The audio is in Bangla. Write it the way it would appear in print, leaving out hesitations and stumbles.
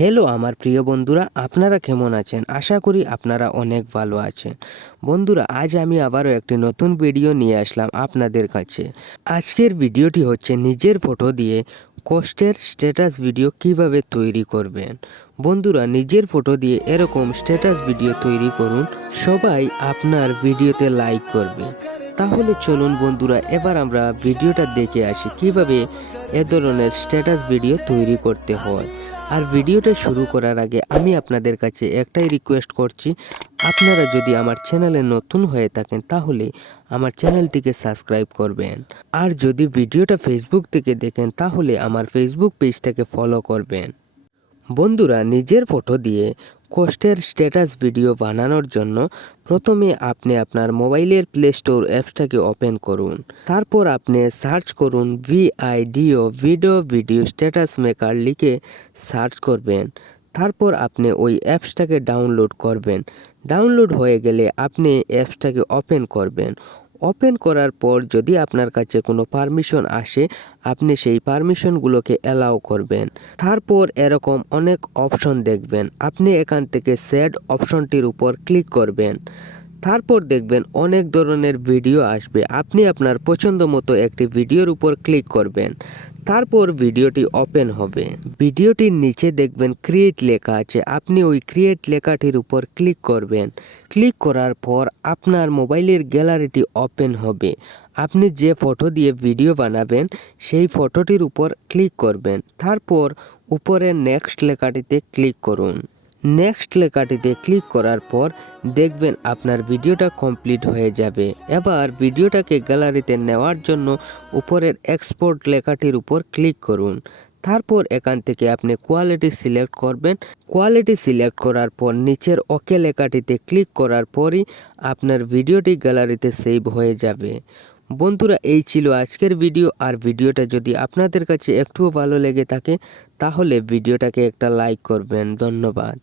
হ্যালো আমার প্রিয় বন্ধুরা, আপনারা কেমন আছেন? আশা করি আপনারা অনেক ভালো আছেন। বন্ধুরা, আজ আমি আবারও একটি নতুন ভিডিও নিয়ে আসলাম আপনাদের কাছে। আজকের ভিডিওটি হচ্ছে নিজের ফটো দিয়ে কষ্টের স্ট্যাটাস ভিডিও কিভাবে তৈরি করবেন। বন্ধুরা, নিজের ফটো দিয়ে এরকম স্ট্যাটাস ভিডিও তৈরি করুন, সবাই আপনার ভিডিওতে লাইক করবে। তাহলে চলুন বন্ধুরা, এবার আমরা ভিডিওটা দেখে আসি কিভাবে এ ধরনের স্ট্যাটাস ভিডিও তৈরি করতে হয়। আর ভিডিওটা শুরু করার আগে আমি আপনাদের কাছে একটাই রিকোয়েস্ট করছি, আপনারা যদি আমার চ্যানেলে নতুন হয়ে থাকেন তাহলে আমার চ্যানেলটিকে সাবস্ক্রাইব করবেন। আর যদি ভিডিওটা ফেসবুক থেকে দেখেন তাহলে আমার ফেসবুক পেজটাকে ফলো করবেন। বন্ধুরা, নিজের ফটো দিয়ে কষ্টের স্ট্যাটাস ভিডিও বানানোর জন্য প্রথমে আপনি আপনার মোবাইলের প্লে স্টোর অ্যাপসটাকে ওপেন করুন। তারপর আপনি সার্চ করুন ভিডিও স্ট্যাটাস মেকার লিখে সার্চ করবেন। তারপর আপনি ওই অ্যাপসটাকে ডাউনলোড করবেন। ডাউনলোড হয়ে গেলে আপনি অ্যাপসটাকে ওপেন করবেন। ওপেন করার পর যদি আপনার কাছে কোনো পারমিশন আসে, আপনি সেই পারমিশনগুলোকে অ্যালাউ করবেন। তারপর এরকম অনেক অপশন দেখবেন, আপনি এখান থেকে সেট অপশনটির উপর ক্লিক করবেন। তারপর দেখবেন অনেক ধরনের ভিডিও আসবে, আপনি আপনার পছন্দ মতো একটি ভিডিওর উপর ক্লিক করবেন। তারপর ভিডিওটি ওপেন হবে। ভিডিওটির নিচে দেখবেন ক্রিয়েট লেখা আছে, আপনি ওই ক্রিয়েট লেখাটির উপর ক্লিক করবেন। ক্লিক করার পর আপনার মোবাইলের গ্যালারিটি ওপেন হবে। আপনি যে ফটো দিয়ে ভিডিও বানাবেন সেই ফটোটির উপর ক্লিক করবেন। তারপর উপরের নেক্সট লেখাটিতে ক্লিক করুন। নেক্সট লেখাটিতে ক্লিক করার পর দেখবেন আপনার ভিডিওটা কমপ্লিট হয়ে যাবে। এবার ভিডিওটাকে গ্যালারিতে নেওয়ার জন্য উপরের এক্সপোর্ট লেখাটির উপর ক্লিক করুন। তারপর এখান থেকে আপনি কোয়ালিটি সিলেক্ট করবেন। কোয়ালিটি সিলেক্ট করার পর নিচের ওকে লেখাটিতে ক্লিক করার পরই আপনার ভিডিওটি গ্যালারিতে সেভ হয়ে যাবে। বন্ধুরা, এই ছিল আজকের ভিডিও। আর ভিডিওটা যদি আপনাদের কাছে একটুও ভালো লেগে থাকে তাহলে ভিডিওটাকে একটা লাইক করবেন। ধন্যবাদ।